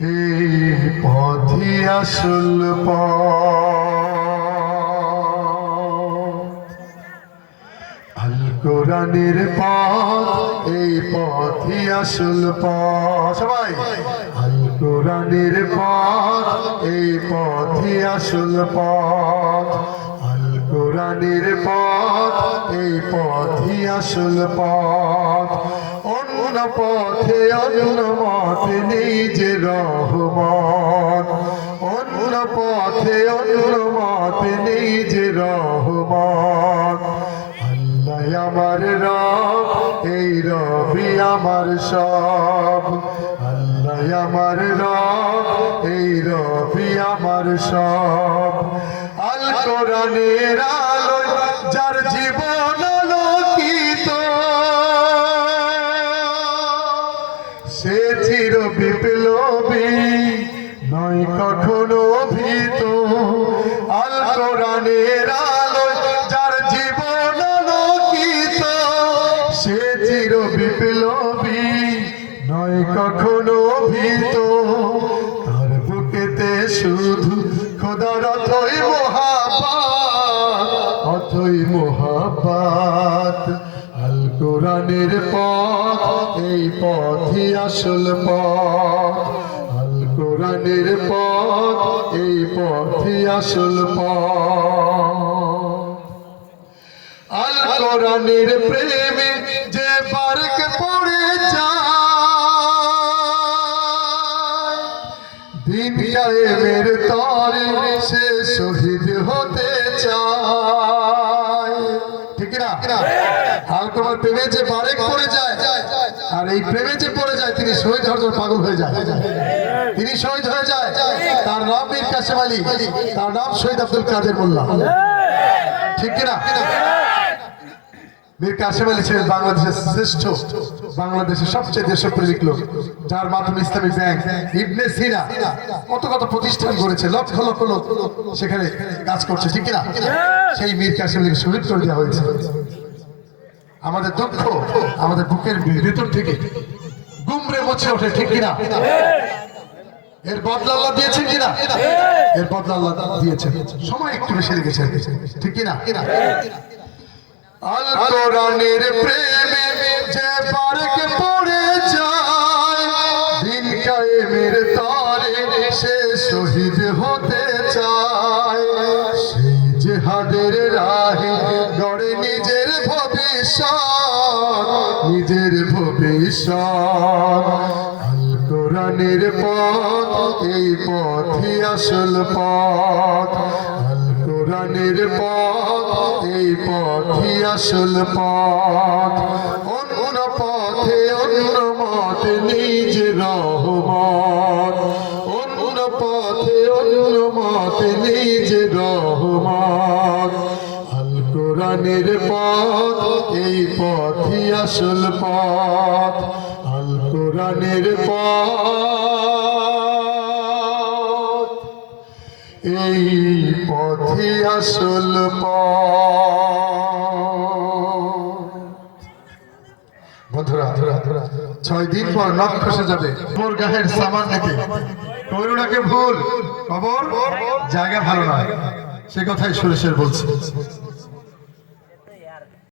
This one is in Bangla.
এই পথই আসল আল কোরআনের পথ, এই পথই আসল পথ। সবাই আল কোরআনের পথ, এই পথই আসল পথ। আল কোরআনের পথ, এই পথই আসল পথ। অন্য পথে অন্য মতে নেই যে রহমত, অন্য পথে অন্য মতে নেই যে রহমত। আল্লাহ আমার রব, এই রবি আমার সব। আল্লাহ আমার রব, এই রবি আমার সব। আল কোরআনের আলোয় যার জীবন আলোকিত, সে চির বিপ্লবী, নয় কখনো ভীত। আল কোরআনের আলোয় যার জীবন আলোকিত, সে চির বিপ্লবী, নয় কখনো ভীত। তার বুকেতে শুধু খোদার অথই মোহাব্বত, অথই মোহাব্বত। আল কোরআনের পথ, এই পথই আসল পথ। আল কোরআনের পথ, এই পথই আসল পথ। আল কোরআনের প্রেমে যে বারক পড়ে যায়, দিন কায়েমের তরে সে শহীদ হতে চায়। ঠিক না? আল কোরআনের প্রেমে যে বারেক পড়ে যায়, আর এই প্রেমে যে পড়ে যায়, তিনি শহীদ হওয়ার জন্য পাগল হয়ে যায়। তিনি শহীদ হয়ে যায়। তার নাম মীর কাসেম আলী, তার নাম শহীদ আব্দুল কাদের মোল্লা। ঠিক কিনা? মীর কাসেম আলী ছিলেন বাংলাদেশের শ্রেষ্ঠ, বাংলাদেশের সবচেয়ে দেশপ্রেমিক লোক, যার মাধ্যমে ইসলামী ব্যাংক, ইবনে সিনা কত কত প্রতিষ্ঠান করেছে, লক্ষ লক্ষ লোক সেখানে কাজ করছে। ঠিক কিনা? সেই মীর কাসেম আলীকে শহীদ করে দেওয়া হয়েছে। আমাদের দুঃখ আমাদের বুকের ভিতর থেকে গুমরে মুছে ওঠে। ঠিক কিনা? এর বদলা আল্লাহ দিয়েছেন কিনা? এর বদলা আল্লাহ দিয়েছেন। সময় একটু বেশি লেগেছে। ঠিক কিনা? আল কোরআনের প্রেমে যে বারক পড়ে যায়, দিন কায়েমের তরে সে শহীদ হতে চায়। সেই জিহাদের রাহে গড়ে নিজের ভবিষ্যৎ, নিজের ভবিষ্যৎ। আল কোরআনের পথ, এই পথই আসল পথ। আল কোরআনের পথ, এই পথই আসল পথ। অন্য পথে অন্য মতে নিজ রহমত, অন্য পথে অন্য মতে নিজ রহমত। আল কোরআনের পথ, এই পথই আসল পথ। আল কোরআনের পথ, এই পথই আসল বন্ধুরা, 6 দিন পর নখ খসে যাবে মোর গাহের সামান নিতে। করুণাকে ভুল, খবর জায়গা ভালো নয়, সে কথাই সুরেশের বলছে।